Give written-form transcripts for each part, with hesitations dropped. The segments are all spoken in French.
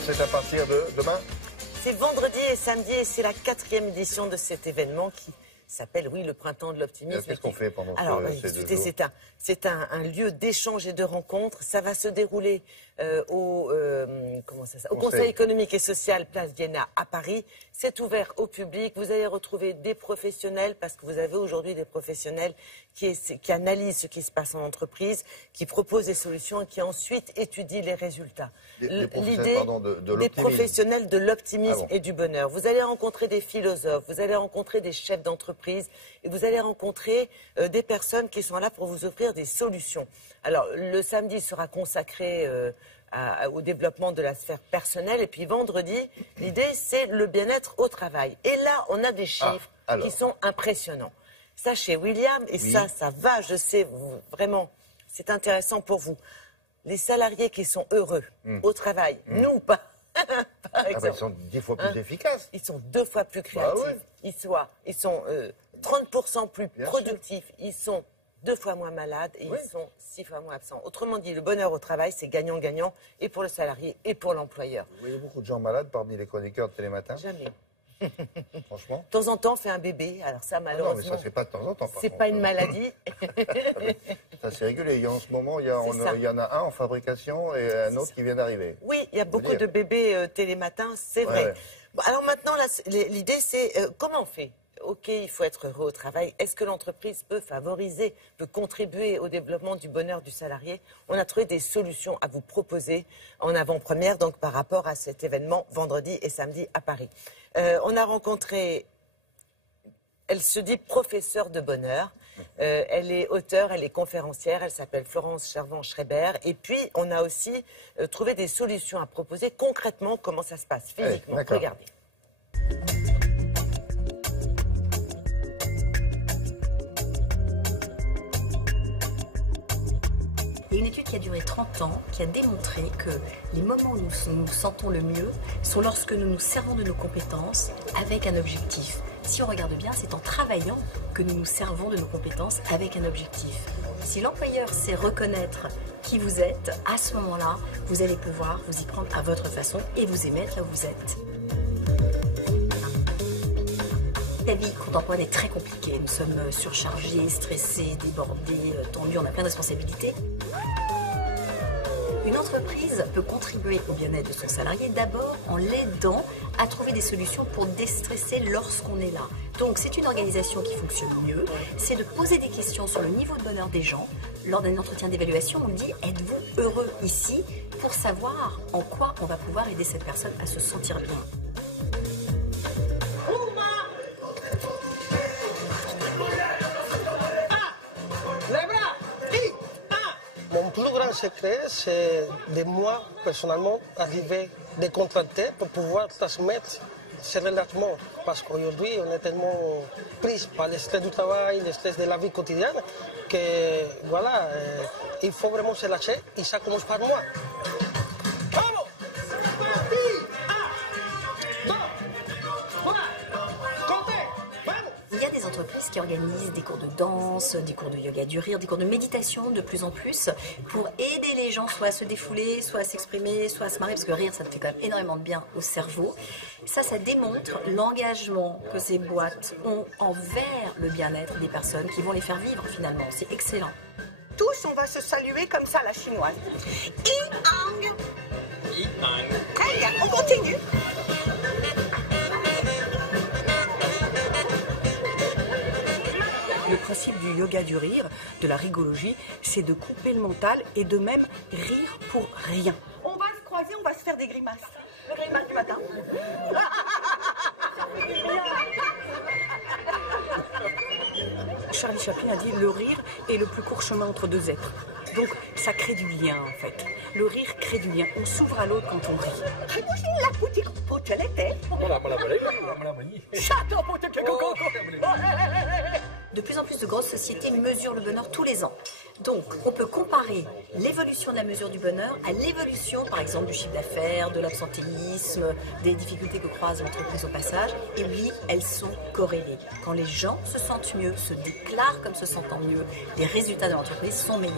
alors c'est à partir de demain? C'est vendredi et samedi et c'est la 4e édition de cet événement qui s'appelle, oui, le printemps de l'optimisme. Qu'est-ce qu'on fait pendant ces 2 jours? C'est un lieu d'échange et de rencontre. Ça va se dérouler au Conseil économique et social, place Vienna à Paris. C'est ouvert au public. Vous allez retrouver des professionnels, parce que vous avez aujourd'hui des professionnels qui analysent ce qui se passe en entreprise, qui proposent des solutions et qui ensuite étudient les résultats. L'idée des professionnels de l'optimisme et du bonheur. Vous allez rencontrer des philosophes, vous allez rencontrer des chefs d'entreprise et vous allez rencontrer des personnes qui sont là pour vous offrir des solutions. Alors, le samedi sera consacré au développement de la sphère personnelle et puis vendredi, l'idée c'est le bien-être au travail. Et là, on a des chiffres qui sont impressionnants. Sachez, William, et ça va, je sais, vraiment, c'est intéressant pour vous. Les salariés qui sont heureux au travail, nous pas. Par exemple, ils sont 10 fois plus efficaces. Ils sont 2 fois plus créatifs. Ils sont 30% plus productifs. Ils sont 2 fois moins malades et ils sont 6 fois moins absents. Autrement dit, le bonheur au travail, c'est gagnant-gagnant, et pour le salarié et pour l'employeur. Vous voyez beaucoup de gens malades parmi les chroniqueurs de Télématin? Jamais. Franchement? De temps en temps, on fait un bébé. Alors ça, malheureusement... non, mais ça, c'est pas de temps en temps. C'est pas une maladie. Ça, c'est régulier. En ce moment, il y en a un en fabrication et un autre qui vient d'arriver. Oui, il y a beaucoup de bébés Télématin, c'est vrai. Ouais. Bon, alors maintenant, l'idée, c'est comment on fait? Ok, il faut être heureux au travail. Est-ce que l'entreprise peut favoriser, peut contribuer au développement du bonheur du salarié? On a trouvé des solutions à vous proposer en avant-première, donc par rapport à cet événement vendredi et samedi à Paris. On a rencontré, elle se dit professeure de bonheur. Elle est auteure, elle est conférencière, elle s'appelle Florence Chervan-Schreiber. Et puis, on a aussi trouvé des solutions à proposer concrètement comment ça se passe physiquement. Regardez. Il y a une étude qui a duré 30 ans qui a démontré que les moments où nous nous sentons le mieux sont lorsque nous nous servons de nos compétences avec un objectif. Si on regarde bien, c'est en travaillant que nous nous servons de nos compétences avec un objectif. Si l'employeur sait reconnaître qui vous êtes, à ce moment-là, vous allez pouvoir vous y prendre à votre façon et vous émettre là où vous êtes. La vie contemporaine est très compliquée. Nous sommes surchargés, stressés, débordés, tendus, on a plein de responsabilités. Une entreprise peut contribuer au bien-être de son salarié d'abord en l'aidant à trouver des solutions pour déstresser lorsqu'on est là. Donc c'est une organisation qui fonctionne mieux, c'est de poser des questions sur le niveau de bonheur des gens. Lors d'un entretien d'évaluation, on dit « Êtes-vous heureux ici ?» pour savoir en quoi on va pouvoir aider cette personne à se sentir bien. Mon plus grand secret, c'est de moi, personnellement, arriver à décontracter pour pouvoir transmettre ce relâchement. Parce qu'aujourd'hui, on est tellement pris par le stress du travail, le stress de la vie quotidienne, que voilà, il faut vraiment se lâcher et ça commence par moi. Qui organisent des cours de danse, des cours de yoga du rire, des cours de méditation de plus en plus pour aider les gens soit à se défouler, soit à s'exprimer, soit à se marrer, parce que rire, ça fait quand même énormément de bien au cerveau. Ça démontre l'engagement que ces boîtes ont envers le bien-être des personnes qui vont les faire vivre finalement. C'est excellent. Tous, on va se saluer comme ça, la chinoise. Yi-ang. Très bien, on continue. Le principe du yoga du rire, de la rigologie, c'est de couper le mental et de même rire pour rien. On va se croiser, on va se faire des grimaces. Le grimace du matin. Charlie Chaplin a dit le rire est le plus court chemin entre deux êtres. Donc ça crée du lien en fait. Le rire crée du lien. On s'ouvre à l'autre quand on rit. De plus en plus de grosses sociétés mesurent le bonheur tous les ans. Donc, on peut comparer l'évolution de la mesure du bonheur à l'évolution, par exemple, du chiffre d'affaires, de l'absentéisme, des difficultés que croise l'entreprise au passage. Et oui, elles sont corrélées. Quand les gens se sentent mieux, se déclarent comme se sentant mieux, les résultats de l'entreprise sont meilleurs.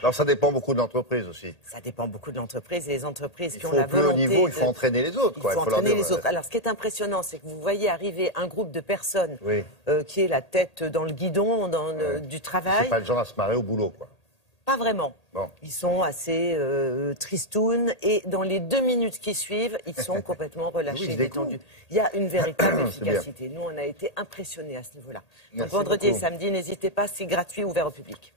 Alors ça dépend beaucoup de l'entreprise aussi. Ça dépend beaucoup de l'entreprise et les entreprises qui ont Au la plus haut volonté. niveau, il faut entraîner les autres. Il faut leur entraîner dire, les autres. Alors, ce qui est impressionnant, c'est que vous voyez arriver un groupe de personnes Oui. qui est la tête dans le guidon, du travail. C'est pas le genre à se marrer au boulot, quoi. Pas vraiment. Bon. Ils sont assez tristounes et dans les 2 minutes qui suivent, ils sont complètement relâchés, Oui, détendus. Il y a une véritable C'est bien. efficacité. Nous, on a été impressionnés à ce niveau-là. Donc, Merci vendredi et beaucoup. samedi, n'hésitez pas, c'est gratuit, ouvert au public.